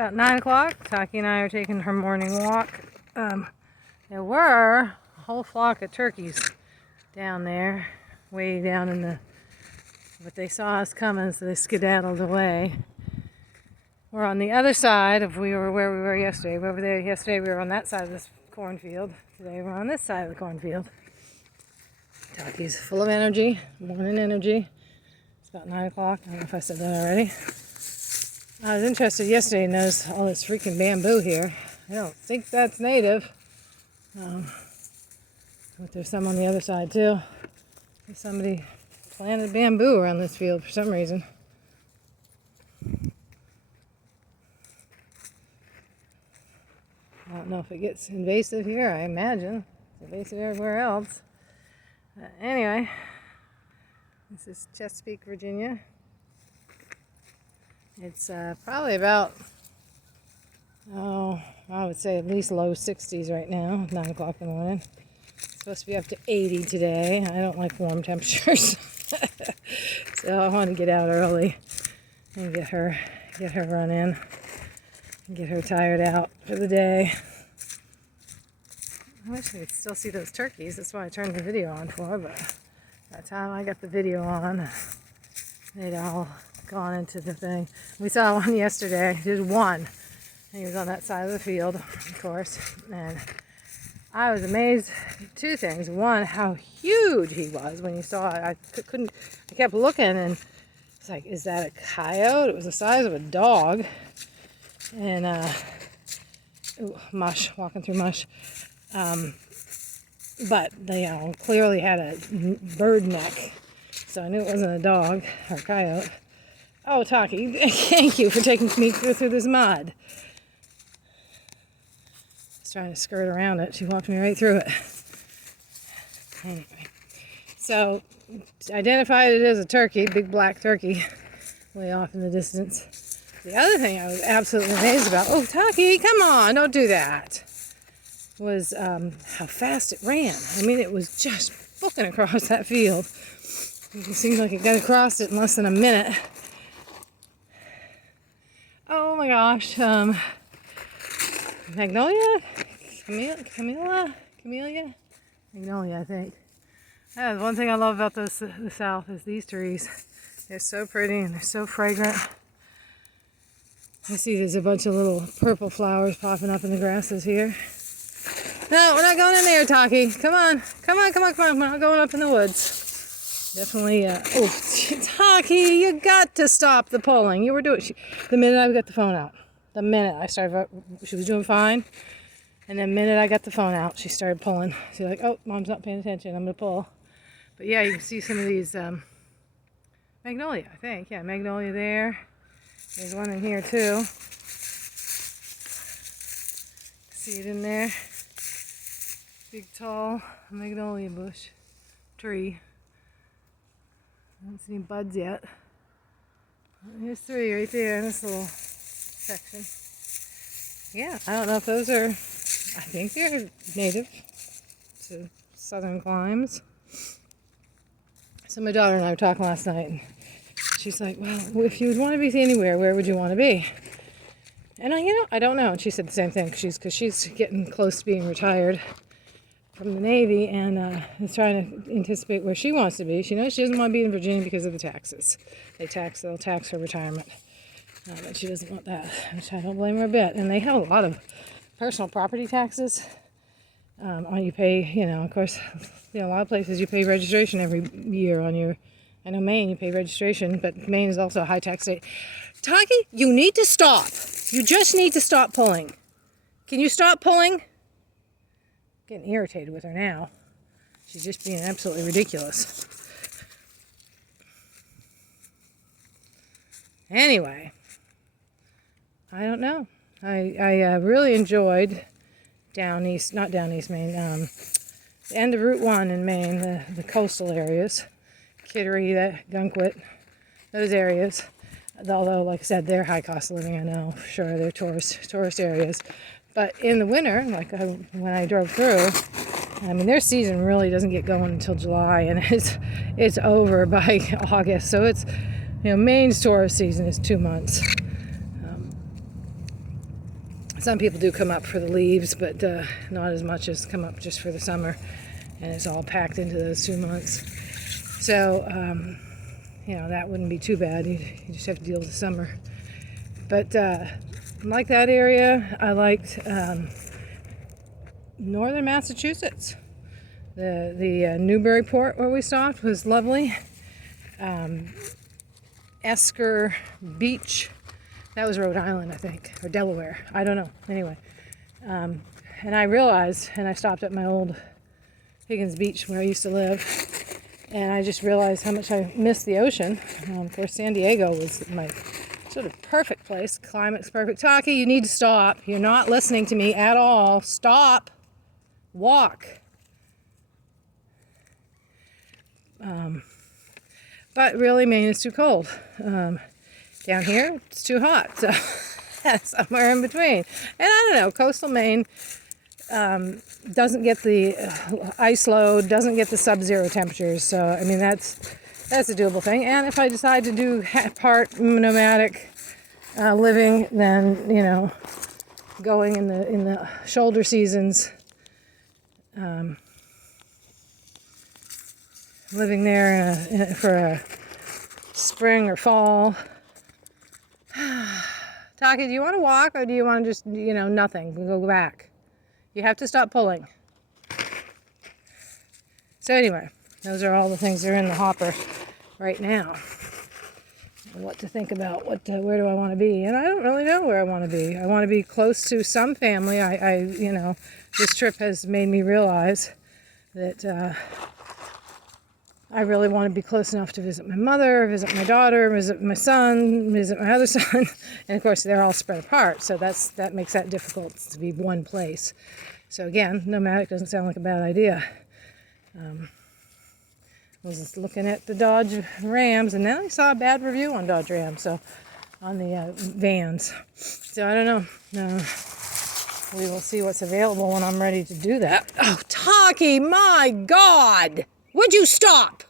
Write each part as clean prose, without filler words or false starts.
about 9 o'clock. Taki and I are taking her morning walk. There were a whole flock of turkeys down there, way down in the, but they saw us coming, so they skedaddled away. We're on the other side of where we were yesterday. We were over there yesterday. We were on that side of this cornfield. Today we're on this side of the cornfield. Taki's full of energy, morning energy. It's about 9 o'clock. I don't know if I said that already. I was interested yesterday to notice all this freaking bamboo here. I don't think that's native. But there's some on the other side too. Somebody planted bamboo around this field for some reason. I don't know if it gets invasive here. I imagine it's invasive everywhere else. Anyway, this is Chesapeake, Virginia. It's probably about, I would say at least low 60s right now, 9 o'clock in the morning. It's supposed to be up to 80 today. I don't like warm temperatures. So I want to get out early and get her run in and get her tired out for the day. I wish I could still see those turkeys. That's why I turned the video on for, but by the time I got the video on, they'd all gone into the thing. We saw one yesterday, just one. He was on that side of the field, of course, and I was amazed. Two things. One, how huge he was when you saw it. I kept looking, and it's like, is that a coyote? It was the size of a dog. And, mush, walking through mush. But they clearly had a bird neck, so I knew it wasn't a dog or a coyote. Oh, Taki, thank you for taking me through this mud. I was trying to skirt around it. She walked me right through it. Anyway, so identified it as a turkey, big black turkey, way off in the distance. The other thing I was absolutely amazed about, oh, Taki, come on, don't do that, was how fast it ran. I mean, it was just booking across that field. It seems like it got across it in less than a minute. Oh my gosh, Magnolia? Camellia? Magnolia, I think. Yeah, the one thing I love about the South is these trees. They're so pretty and they're so fragrant. I see there's a bunch of little purple flowers popping up in the grasses here. No, we're not going in there, Taki. Come on. We're not going up in the woods. Definitely, Taki, you got to stop the pulling. You were doing, the minute I got the phone out. The minute I started, she was doing fine. And the minute I got the phone out, she started pulling. She's like, oh, Mom's not paying attention. I'm going to pull. But yeah, you can see some of these, magnolia, I think. Yeah, magnolia there. There's one in here too. See it in there? Big, tall magnolia bush tree. I haven't seen any buds yet. Here's three right there in this little section. Yeah, I don't know if those are, I think they're native to southern climes. So my daughter and I were talking last night, and she's like, well, if you would want to be anywhere, where would you want to be? And I don't know. And she said the same thing, because she's getting close to being retired from the Navy, and is trying to anticipate where she wants to be. She knows she doesn't want to be in Virginia because of the taxes. They'll tax her retirement. But she doesn't want that, which I don't blame her a bit. And they have a lot of personal property taxes. You pay, of course, a lot of places you pay registration every year on your, I know Maine, you pay registration, but Maine is also a high tax state. Taki, you need to stop. You just need to stop pulling. Can you stop pulling? Getting irritated with her now. She's just being absolutely ridiculous. Anyway, I don't know. I really enjoyed not down east Maine, the end of Route 1 in Maine, the coastal areas, Kittery, Gunkwit, those areas. Although, like I said, they're high cost of living, I know. Sure, they're tourist areas. But in the winter, like when I drove through, I mean, their season really doesn't get going until July, and it's over by August. So it's, Maine's tourist season is 2 months. Some people do come up for the leaves, but not as much as come up just for the summer, and it's all packed into those 2 months. So, that wouldn't be too bad. You just have to deal with the summer. But I like that area. I liked northern Massachusetts. The Newburyport where we stopped was lovely. Esker Beach, that was Rhode Island, I think, or Delaware. I don't know. Anyway, and I realized, and I stopped at my old Higgins Beach where I used to live, and I just realized how much I missed the ocean. Of course, San Diego was my sort of perfect place. Climate's perfect. Taki, you need to stop. You're not listening to me at all. Stop. Walk. But really, Maine is too cold. Down here, it's too hot. So somewhere in between. And I don't know, coastal Maine doesn't get the ice load, doesn't get the sub-zero temperatures. So, I mean, that's a doable thing. And if I decide to do part nomadic living, then, going in the shoulder seasons, living there for a spring or fall. Taki, do you want to walk, or do you want to just, nothing? Go back. You have to stop pulling. So anyway, those are all the things that are in the hopper right now. What to think about, where do I want to be? And I don't really know where I want to be. I want to be close to some family. This trip has made me realize that I really want to be close enough to visit my mother, visit my daughter, visit my son, visit my other son. And of course, they're all spread apart. So that makes that difficult to be one place. So again, nomadic doesn't sound like a bad idea. I was just looking at the Dodge Rams, and then I saw a bad review on Dodge Rams, so on the vans. So I don't know. No. We will see what's available when I'm ready to do that. Oh, Taki, my God! Would you stop?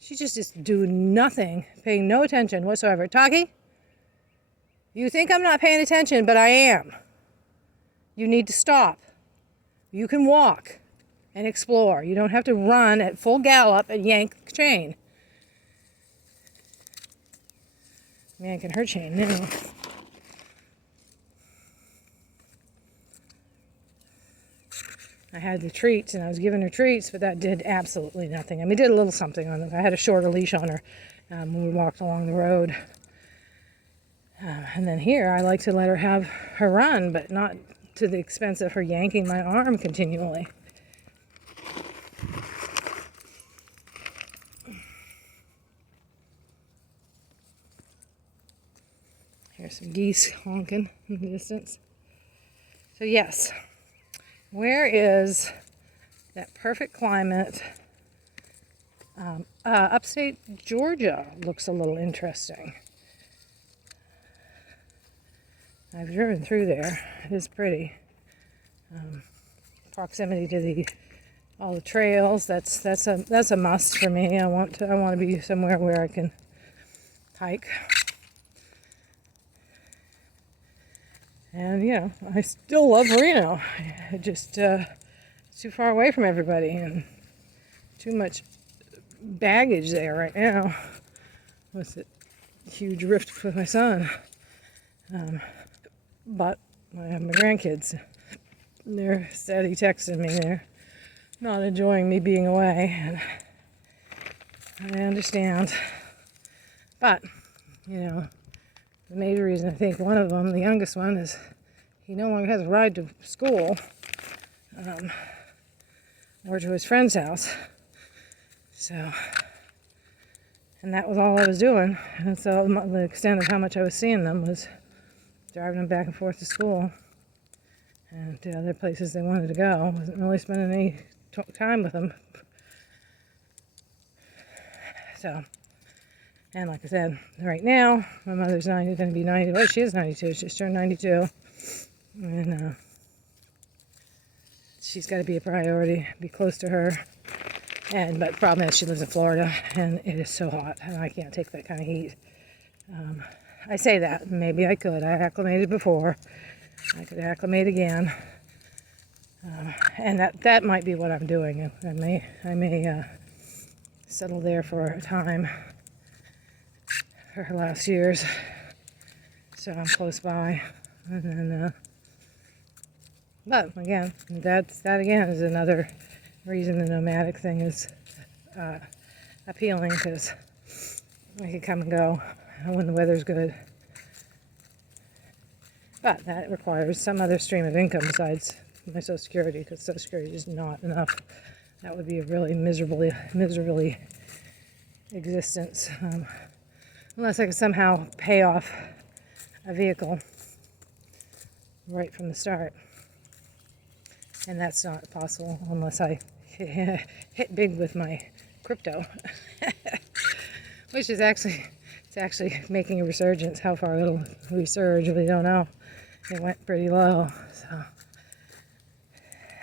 She's just doing nothing, paying no attention whatsoever. Taki, you think I'm not paying attention, but I am. You need to stop. You can walk and explore. You don't have to run at full gallop and yank the chain. Yanking her chain now. I had the treats, and I was giving her treats, but that did absolutely nothing. I mean, it did a little something on her. I had a shorter leash on her when we walked along the road. And then here, I like to let her have her run, but not to the expense of her yanking my arm continually. Here's some geese honking in the distance. So yes. Where is that perfect climate? Upstate Georgia looks a little interesting. I've driven through there. It is pretty. Proximity to all the trails. That's a must for me. I want to be somewhere where I can hike. And, I still love Reno. Just too far away from everybody and too much baggage there right now with the huge rift with my son. But I have my grandkids. They're steady texting me. They're not enjoying me being away. And I understand. But, the major reason, I think, one of them, the youngest one, is he no longer has a ride to school or to his friend's house. So, and that was all I was doing. And so the extent of how much I was seeing them was driving them back and forth to school and to other places they wanted to go. Wasn't really spending any time with them. So, and like I said, right now, my mother's going to be 90. Well, she is 92. She just turned 92. And she's got to be a priority, be close to her. But the problem is she lives in Florida, and it is so hot, and I can't take that kind of heat. I say that. Maybe I could. I acclimated before. I could acclimate again. And that might be what I'm doing. I may settle there for a time for her last years, so I'm close by. And then, but again, that again is another reason the nomadic thing is appealing, because I can come and go when the weather's good. But that requires some other stream of income besides my Social Security, because Social Security is not enough. That would be a really miserably existence, unless I could somehow pay off a vehicle right from the start. And that's not possible unless I hit big with my crypto, which is actually making a resurgence. How far it'll resurge, we don't know. It went pretty low, so,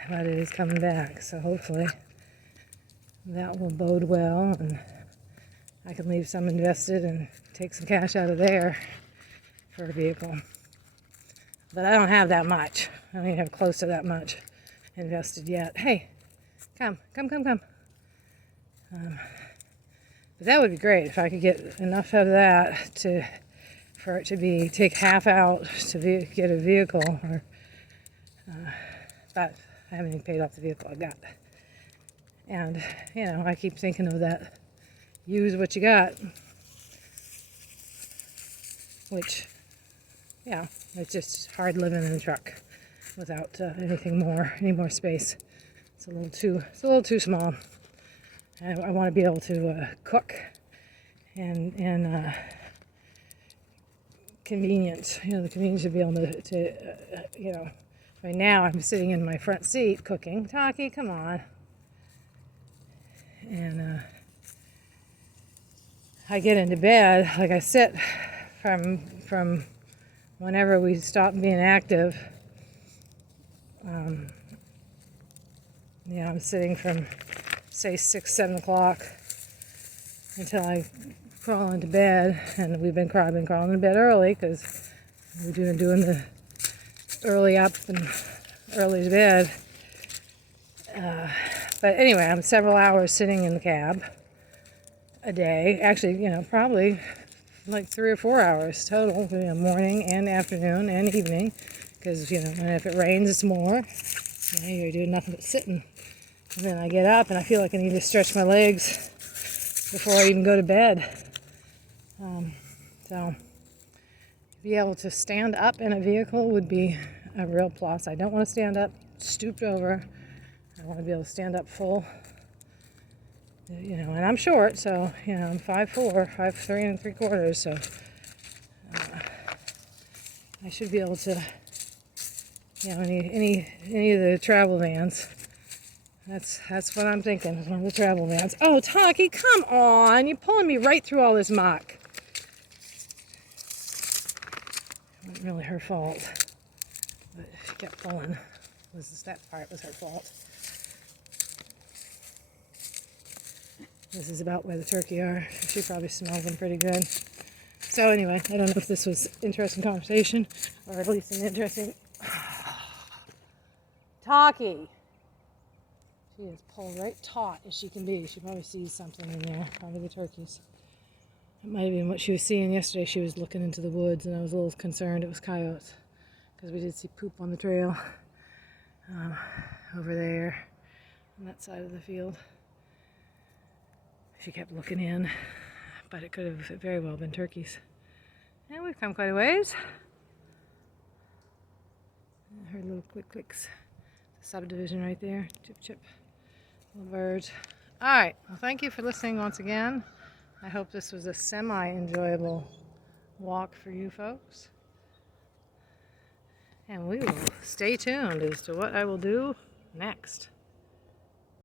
but it is coming back. So hopefully that will bode well, and I can leave some invested and take some cash out of there for a vehicle. But I don't have that much. I don't even have close to that much invested yet. Hey, come. But that would be great if I could get enough of that for it to take half out to get a vehicle. But I haven't even paid off the vehicle I got. And, I keep thinking of that, use what you got, which, it's just hard living in a truck without any more space. It's a little too small. I want to be able to cook and convenience. The convenience to be able to right now I'm sitting in my front seat cooking. Taki, come on. And I get into bed, like I sit from whenever we stop being active. I'm sitting from, say, 6, 7 o'clock until I crawl into bed. And we've been crawling into bed early because we're doing the early up and early to bed. But anyway, I'm several hours sitting in the cab a day. Actually, probably like 3 or 4 hours total, morning and afternoon and evening. Because, and if it rains, it's more. You're doing nothing but sitting. And then I get up and I feel like I need to stretch my legs before I even go to bed. So, be able to stand up in a vehicle would be a real plus. I don't want to stand up stooped over. I want to be able to stand up full. And I'm short, so, I'm 5'4", 5'3 3/4", so I should be able to, any of the travel vans. That's what I'm thinking, one of the travel vans. Oh, Taki, come on! You're pulling me right through all this muck. It wasn't really her fault, but she kept pulling. That part was her fault. This is about where the turkey are. She probably smells them pretty good. So anyway, I don't know if this was interesting conversation, or at least an interesting... Taki! She is pulled right taut as she can be. She probably sees something in there, probably the turkeys. It might have been what she was seeing yesterday. She was looking into the woods, and I was a little concerned it was coyotes, because we did see poop on the trail over there on that side of the field. She kept looking in, but it could have very well been turkeys. And we've come quite a ways. I heard little clicks. Subdivision right there. Chip, chip. Little birds. All right. Well, thank you for listening once again. I hope this was a semi-enjoyable walk for you folks. And we will stay tuned as to what I will do next.